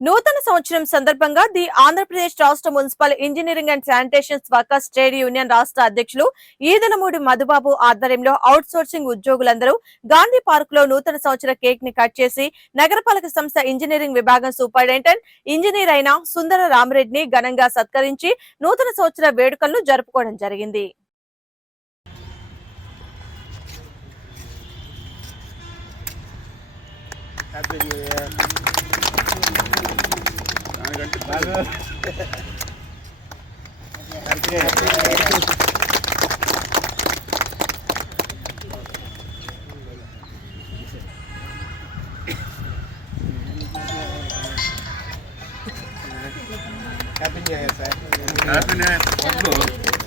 నూతన సంవత్సరం సందర్భంగా ది ఆంధ్రప్రదేశ్ రాష్ట్ర municipal engineering and sanitation workers trade union రాష్ట్ర అధ్యక్షులు ఈదనమూడి మధుబాబు ఆధ్వర్యంలో అవుట్ సోర్సింగ్ ఉద్యోగులందరూ గాంధీ పార్క్లో నూతన సంవత్సర కేక్ని కట్ చేసి నగరపాలక సంస్థ ఇంజనీరింగ్ విభాగం సూపరింటెండెంట్ ఇంజనీర్ అయిన సుందర రామరెడ్డిని ఘనంగా సత్కరించి నూతన సంవత్సర వేడుకలను జరుపుకోవడం జరిగింది Happy New Year. happy new year sir happy new year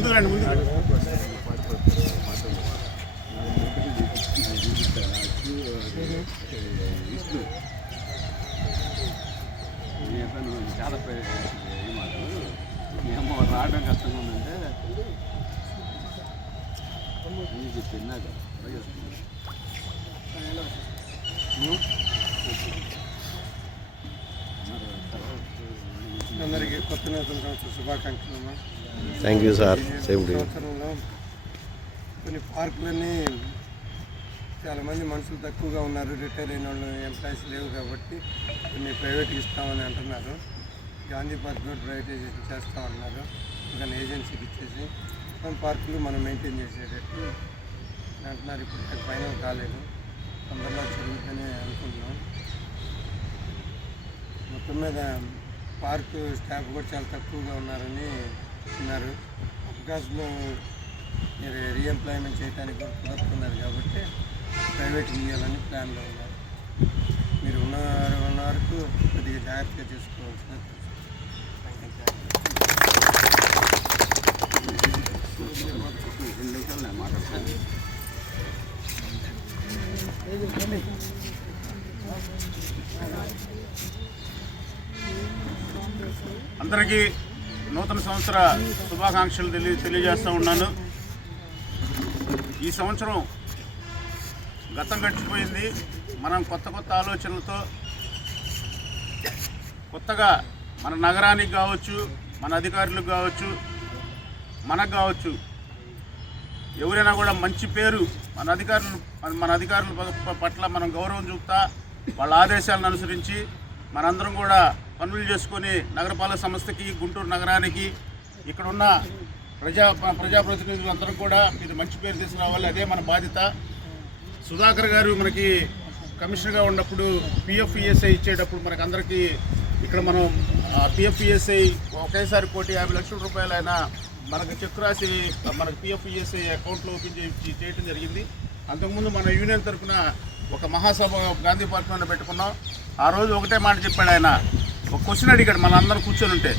ముందుకు రండి ముందు రండి ముందు. చాలా ఏమో రావడం కష్టంగా ఉందంటే నీకు తిన్నాక అందరికీ కొత్త నూతన సంవత్సర శుభాకాంక్షలు thank you sir same to సంవత్సరంలో కొన్ని పార్కులన్నీ చాలా మంది మనుషులు తక్కువగా ఉన్నారు. రిటైర్ అయిన వాళ్ళు ఎంప్లాయీస్ లేవు కాబట్టి కొన్ని ప్రైవేట్కి ఇస్తామని అంటున్నారు. గాంధీ పార్క్ కూడా ప్రైవేటైజేషన్ చేస్తామన్నారు ఇంకా ఏజెన్సీకి ఇచ్చేసి కొన్ని పార్కులు మనం మెయింటైన్ చేసేటట్టు అంటున్నారు. ఇప్పుడు ఫైనల్ కాలేదు. తొందరలో జరుగుతుందని అనుకుంటున్నాం. మొత్తం మీద పార్క్ స్టాఫ్ కూడా చాలా తక్కువగా ఉన్నారని ఉన్నారు. అవకాశంలో మీరు రీఎంప్లాయ్మెంట్ చేయడానికి కూడా కుదురుతున్నారు కాబట్టి ప్రైవేట్ ఇవ్వాలని ప్లాన్లో ఉన్నారు. మీరు ఉన్న ఉన్న వరకు కొద్దిగా జాగ్రత్తగా చేసుకోవాల్సిన మాట్లాడుతున్నాను అందరికీ నూతన సంవత్సర శుభాకాంక్షలు తెలియ తెలియజేస్తూ ఉన్నాను. ఈ సంవత్సరం గతం గడిచిపోయింది. మనం కొత్త కొత్త ఆలోచనలతో కొత్తగా మన నగరానికి కావచ్చు మన అధికారులకు కావచ్చు మనకు కావచ్చు ఎవరైనా కూడా మంచి పేరు మన అధికారులు మన- అధికారుల పట్ల మనం గౌరవం చూపుతా వాళ్ళ ఆదేశాలను అనుసరించి మనందరం కూడా పనులు చేసుకొని నగరపాలక సంస్థకి గుంటూరు నగరానికి ఇక్కడ ఉన్న ప్రజా ప్రజాప్రతినిధులందరూ కూడా ఇది మంచి పేరు తీసుకురావాలి. అదే మన బాధ్యత. సుధాకర్ గారు మనకి కమిషనర్గా ఉన్నప్పుడు పిఎఫ్ఈఎస్ఐ ఇచ్చేటప్పుడు మనకు అందరికీ ఇక్కడ మనం పిఎఫ్ఈఎస్ఐ ఒకేసారి కోటి యాభై లక్షల రూపాయలు ఆయన మనకు చెక్ రాసి మనకు పిఎఫ్ఈఎస్ఐ అకౌంట్లో ఓపెన్ చేయించి చేయడం జరిగింది. అంతకుముందు మన యూనియన్ తరఫున ఒక మహాసభ గాంధీ పార్క్లోనే పెట్టుకున్నాం. ఆ రోజు ఒకటే మాట చెప్పాడు ఆయన. ఒక క్వశ్చన్ అడిగాడు మన అందరూ కూర్చొని ఉంటే.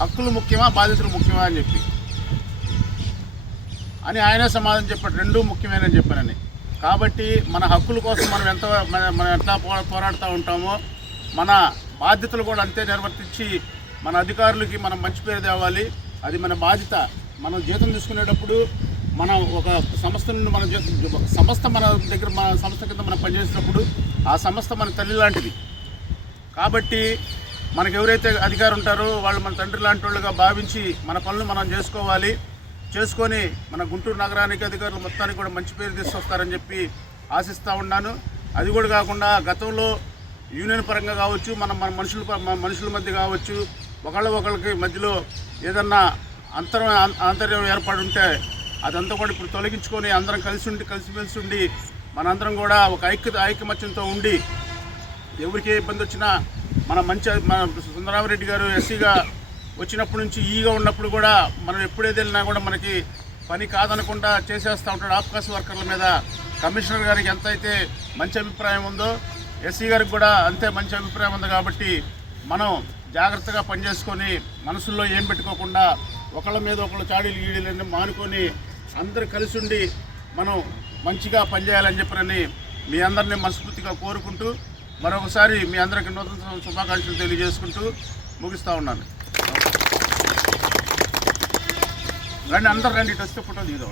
హక్కులు ముఖ్యమా బాధ్యతలు ముఖ్యమా అని చెప్పి. అని ఆయనే సమాధానం చెప్పాడు రెండూ ముఖ్యమేనని చెప్పానని. కాబట్టి మన హక్కుల కోసం మనం ఎంత మనం ఎట్లా పోరాడుతూ ఉంటామో మన బాధ్యతలు కూడా అంతే నిర్వర్తించి మన అధికారులకి మనం మంచి పేరు తేవాలి. అది మన బాధ్యత. మనం జీతం తీసుకునేటప్పుడు మనం ఒక సంస్థ నుండి మన జీతం సంస్థ మన దగ్గర మన సంస్థ కింద మనం పనిచేసినప్పుడు ఆ సంస్థ మన తల్లి లాంటిది. కాబట్టి మనకు ఎవరైతే అధికారం ఉంటారో వాళ్ళు మన తండ్రి లాంటి వాళ్ళుగా భావించి మన పనులు మనం చేసుకోవాలి. చేసుకొని మన గుంటూరు నగరానికి అధికారులు మొత్తానికి కూడా మంచి పేరు తీసుకొస్తారని చెప్పి ఆశిస్తూ ఉన్నాను. అది కూడా కాకుండా గతంలో యూనియన్ పరంగా కావచ్చు మన మన మనుషుల మనుషుల మధ్య కావచ్చు ఒకళ్ళ ఒకళ్ళకి మధ్యలో ఏదన్నా అంతరం ఆంతర్యం ఏర్పడి ఉంటే అదంతా కూడా ఇప్పుడు తొలగించుకొని అందరం కలిసి ఉండి కలిసిమెలిసి ఉండి మనందరం కూడా ఒక ఐక్యత ఐక్యమత్యంతో ఉండి ఎవరికి ఏ ఇబ్బంది వచ్చినా మన మంచి మన సుందరామరెడ్డి గారు ఎస్సీగా వచ్చినప్పటి నుంచి ఈగా ఉన్నప్పుడు కూడా మనం ఎప్పుడేది వెళ్ళినా కూడా మనకి పని కాదనకుండా చేసేస్తూ ఉంటాడు ఆఫ్కాస్ వర్కర్ల మీద. కమిషనర్ గారికి ఎంత అయితే మంచి అభిప్రాయం ఉందో ఎస్సీ గారికి కూడా అంతే మంచి అభిప్రాయం ఉంది కాబట్టి మనం జాగ్రత్తగా పనిచేసుకొని మనసుల్లో ఏం పెట్టుకోకుండా ఒకళ్ళ మీద ఒకళ్ళు చాడీలు గీడీలన్నీ మానుకొని అందరు కలిసి ఉండి మనం మంచిగా పనిచేయాలని చెప్పారని మీ అందరినీ మనస్ఫూర్తిగా కోరుకుంటూ మరొకసారి మీ అందరికి నూతన శుభాకాంక్షలు తెలియజేసుకుంటూ ముగిస్తూ ఉన్నాను. రండి అందరు రండి ఇటు వస్తే ఫోటో దిగుదాం